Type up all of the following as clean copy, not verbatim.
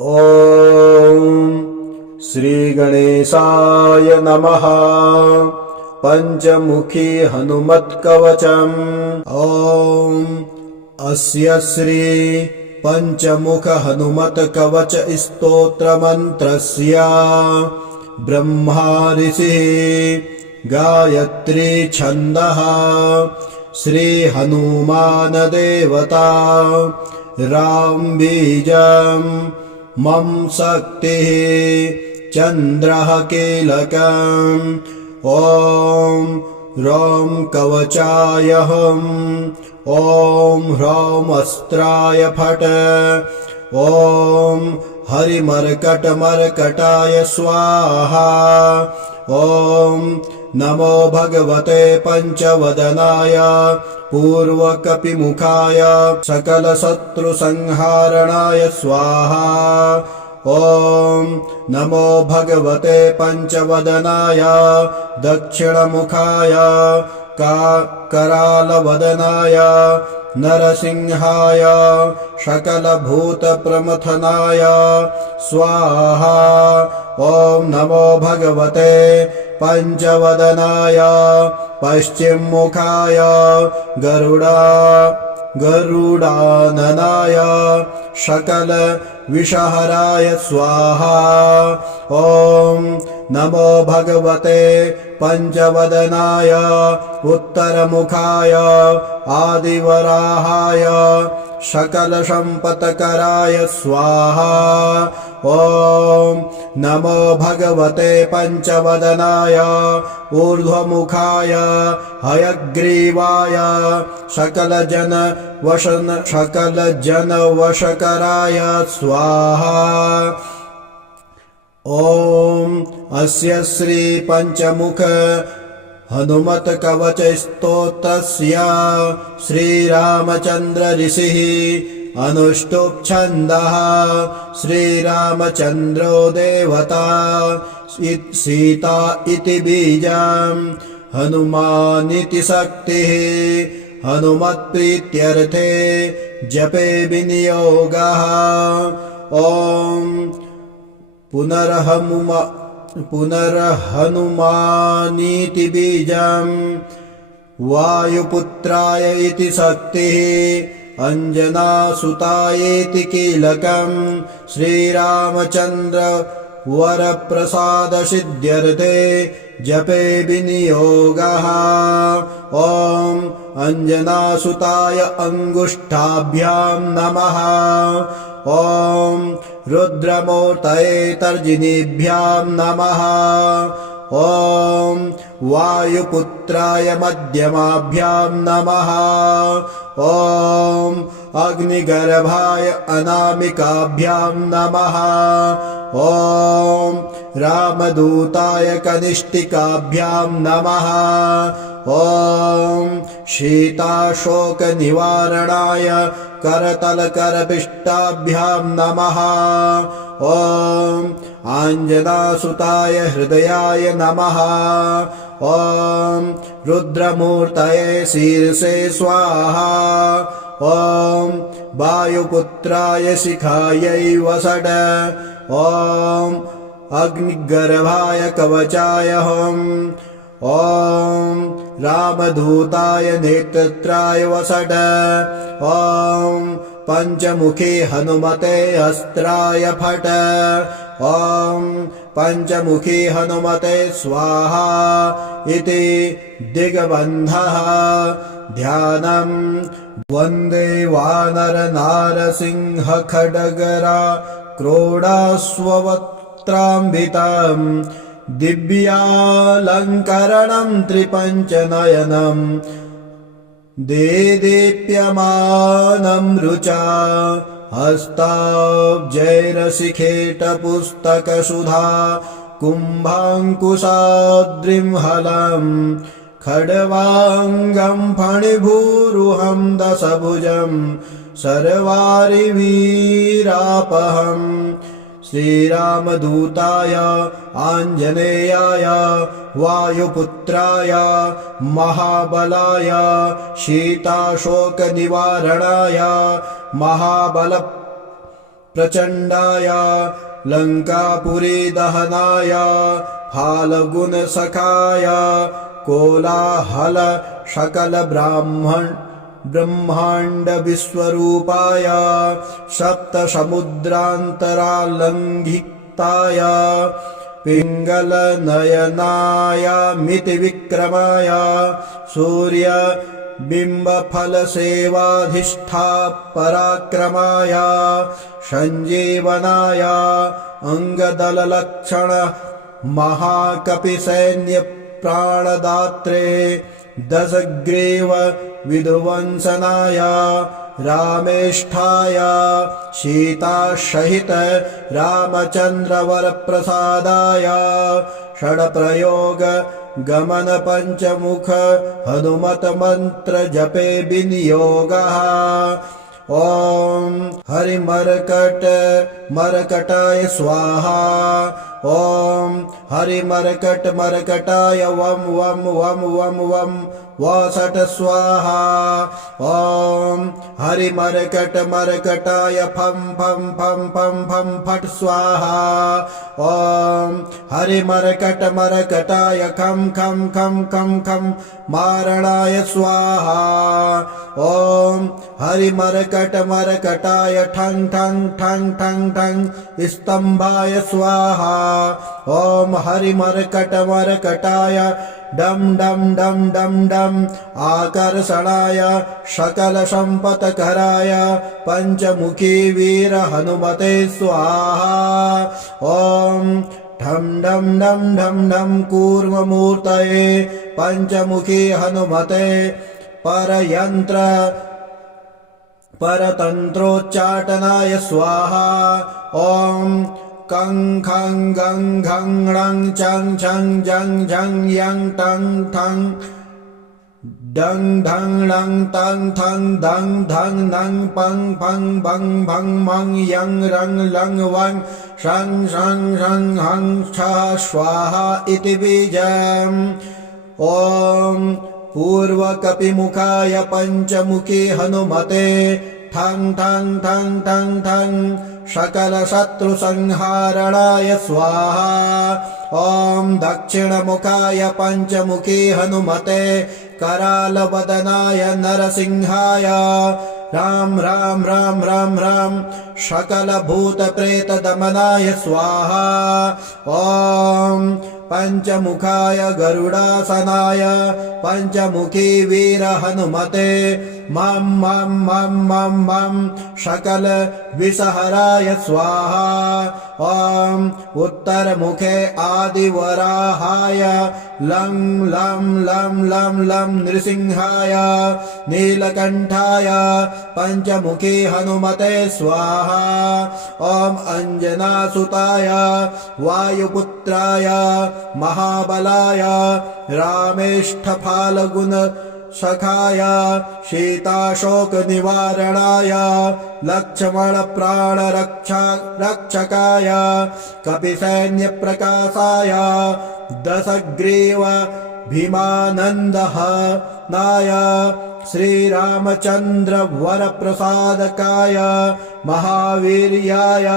ॐ श्रीगणेशाय नमः। पञ्चमुखी हनुमत्कवचम्। ॐ अस्य श्री पञ्चमुख हनुमत्कवच स्तोत्रमन्त्रस्य ब्रह्मा ऋषिः गायत्री छन्दः श्री हनुमान देवता राम बीजम् मम शक्तिः चन्द्रः कीलकम्। ॐ ह्रौं कवचाय हं ॐ ह्रौं अस्त्राय फट् ॐ हरिमर्कटमर्कटाय स्वाहा। ॐ नमो भगवते पञ्चवदनाय पूर्वकपिमुखाय सकलशत्रुसंहारणाय स्वाहा। ॐ नमो भगवते पञ्चवदनाय दक्षिणमुखाय करालवदनाय नरसिंहाय सकलभूतप्रमथनाय स्वाहा। ॐ नमो भगवते पञ्चवदनाय पश्चिममुखाय गरुडाननाय सकलविषहराय स्वाहा। ॐ नमो भगवते पञ्चवदनाय उत्तरमुखाय आदिवराहाय सकलसम्पत्कराय स्वाहा। ॐ नमो भगवते पञ्चवदनाय ऊर्ध्वमुखाय हयग्रीवाय सकलजनवशकराय स्वाहा। ॐ अस्य श्री पञ्चमुख हनुमत्कवच स्तोत्रस्य श्रीरामचन्द्र ऋषिः अनुष्टुप् छन्दः श्रीरामचन्द्रो देवता सीता इति बीजम् हनुमानिति शक्तिः हनुमत्प्रीत्यर्थे जपे विनियोगः। ॐ पुनर्हनुमानीति बीजम् वायुपुत्राय इति शक्तिः अंजनासुतायेति कीलकम् श्रीरामचन्द्र वरप्रसादसिद्ध्यर्थे जपे विनियोगः। ॐ अंजनासुताय अंगुष्ठाभ्यां नमः। ॐ रुद्रमूर्तये तर्जनीभ्यां नमः। ॐ वायुपुत्राय मध्यमाभ्यां नमः। ॐ अग्निगर्भाय अनामिकाभ्यां नमः। ॐ रामदूताय कनिष्ठिकाभ्यां नमः। ॐ शीताशोकनिवारणाय करतलकरपिष्टाभ्यां नमः। ॐ आञ्जनासुताय हृदयाय नमः। ॐ रुद्रमूर्तये शीर्षे स्वाहा। ॐ वायुपुत्राय शिखायै वषट्। ॐ अग्निगर्भाय कवचाय हं ॐ रामदूताय नेत्रत्राय वषट्। ॐ पञ्चमुखी हनुमते अस्त्राय फट्। ॐ पञ्चमुखी हनुमते स्वाहा इति दिग्बन्धः ध्यानम् वन्दे वानर नारसिंह खड्गरा क्रोडास्ववक्त्राम्बितम् दिव्यालङ्करणं त्रिपञ्चनयनं देदीप्यमानं रुचा हस्ताब्जैरशिखेटपुस्तकसुधा कुम्भाङ्कुशाद्रिं हलम् खड्वाङ्गं फणिभूरुहं दशभुजं सर्वारिवीरापहम् श्रीरामदूताय आञ्जनेयाय वायुपुत्राय महाबलाय सीताशोकनिवारणाय महाबल प्रचण्डाय लङ्कापुरी दहनाय फाल्गुनसखाय कोलाहल सकल ब्रह्माण्ड विश्वरूपाय सप्तसमुद्रान्तरालङ्घिताय पिङ्गलनयनाय मितिविक्रमाय सूर्य बिम्बफलसेवाधिष्ठापराक्रमाय सञ्जीवनाय अङ्गदललक्षण महाकपिसैन्यप्राणदात्रे दशग्रीव विध्वंसनाय रामेष्ठाय सीतासहित रामचन्द्रवरप्रसादाय षड्प्रयोग गमन पञ्चमुख हनुमत मंत्र जपे विनियोगः। ॐ हरिमर्कटाय स्वाहा। ॐ हरिमर्कटाय वं वं वं वं वं वसट स्वाहा। ॐ हरिमर्कटाय फं फं फं फं फं फट स्वाहा। ॐ हरिमर्कटाय खं खं खं खं खं मारणाय स्वाहा। ॐ हरिमर्कटाय ठं ठं ठं ठं ठं स्तंभाय स्वाहा। ॐ हरिमर्कटाय डम डम डम डम डम आकर्षणाय सकल संपत्कराय पंचमुखी वीर हनुमते स्वाहा। ॐ ढम डम डम ढम डम कूर्ममूर्तये पंचमुखी हनुमते परतंत्रोच्चाटनाय स्वाहा। ॐ कं खं गं घं ङं चं छं जं झं यं टं ठं डं ढं लं तं थं धं धं नं पं फं भं भं मं यं रं लं वं शं शं शं हं छः स्वाहा इति बीजम्। ॐ पूर्वकपिमुखाय पंचमुखी हनुमते ठं ठं ठं ठं ठं सकल शत्रु संहारणाय स्वाहा। ॐ दक्षिणमुखाय पंचमुखी हनुमते करालवदनाय नरसिंहाय राम राम राम राम राम सकल भूत प्रेत दमनाय स्वाहा। ॐ पंचमुखाय गरुडासनाय पंचमुखी वीर हनुमते मं मं मं मं मं सकल विषहराय स्वाहा। ॐ उत्तरमुखे आदिवराहाय लं लं लं लं लं नृसिंहाय नीलकंठाय पंचमुखी हनुमते स्वाहा। ॐ अंजनासुताय वायुपुत्राय महाबलाय रामेष्ठफाल्गुन सखाय सीताशोक निवारणाय लक्ष्मण प्राण रक्षकाय कपिसैन्य प्रकाशाय दशग्रीव भीमानन्दहनाय श्रीरामचन्द्र वरप्रसादकाय महावीर्याय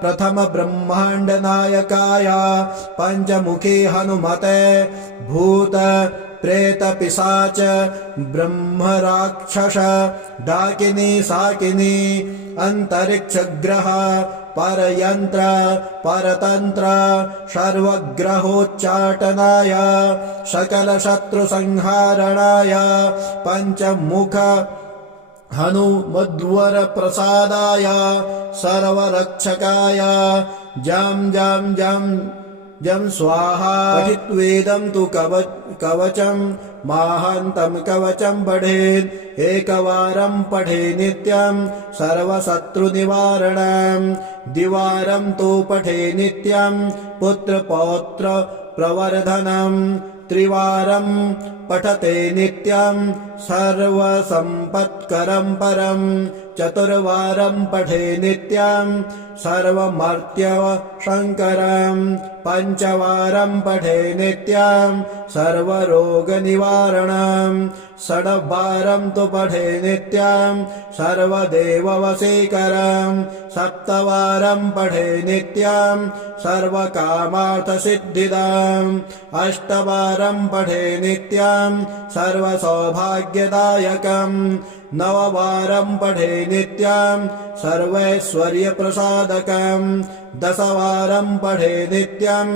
प्रथम ब्रह्मांड नायकाय पंचमुखी हनुमते भूत प्रेत पिशाच ब्रह्म राक्षस डाकिनी साकिनी अंतरिक्ष ग्रह परयंत्र परतंत्र सर्वग्रहोच्चाटनाय सकल शत्रु संहारणाय पंचमुख हनुमद्वर प्रसादाय सर्वरक्षकाय जम जम जम जम स्वाहा। पठित्वेदं तु कवचं महान्तं कवचं पठेत् एकवारं पठे नित्यं सर्वशत्रुनिवारणं द्विवारं तु पठे नित्यं पुत्रपौत्र प्रवर्धनं त्रिवारं पठते नित्यं सर्वसम्पत्करं परं चतुर्वारं पठे नित्यं सर्वमर्त्यशङ्करं पञ्चवारं पठे नित्यं सर्वरोगनिवारणं षड्वारं तु पठे नित्यं सर्वदेववशीकरं सप्तवारं पठे नित्यं सर्वकामार्थसिद्धिदम् अष्टवारं पठे नित्यं सर्वसौभाग्यदायकम् नववारं पठे नित्यं सर्वैश्वर्यप्रसादकम् दशवारं पठे नित्यं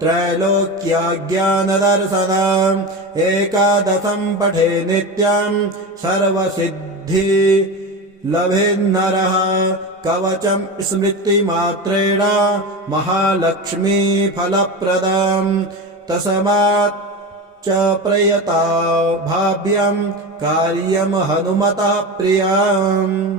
त्रैलोक्यज्ञानदर्शनम् एकादशं पठे नित्यं सर्वसिद्धि लभेन्नरः कवचं स्मृतिमात्रेण महालक्ष्मी फलप्रदम् तस्मात् च प्रयता भाव्यं कार्यं हनुमतः प्रियम्।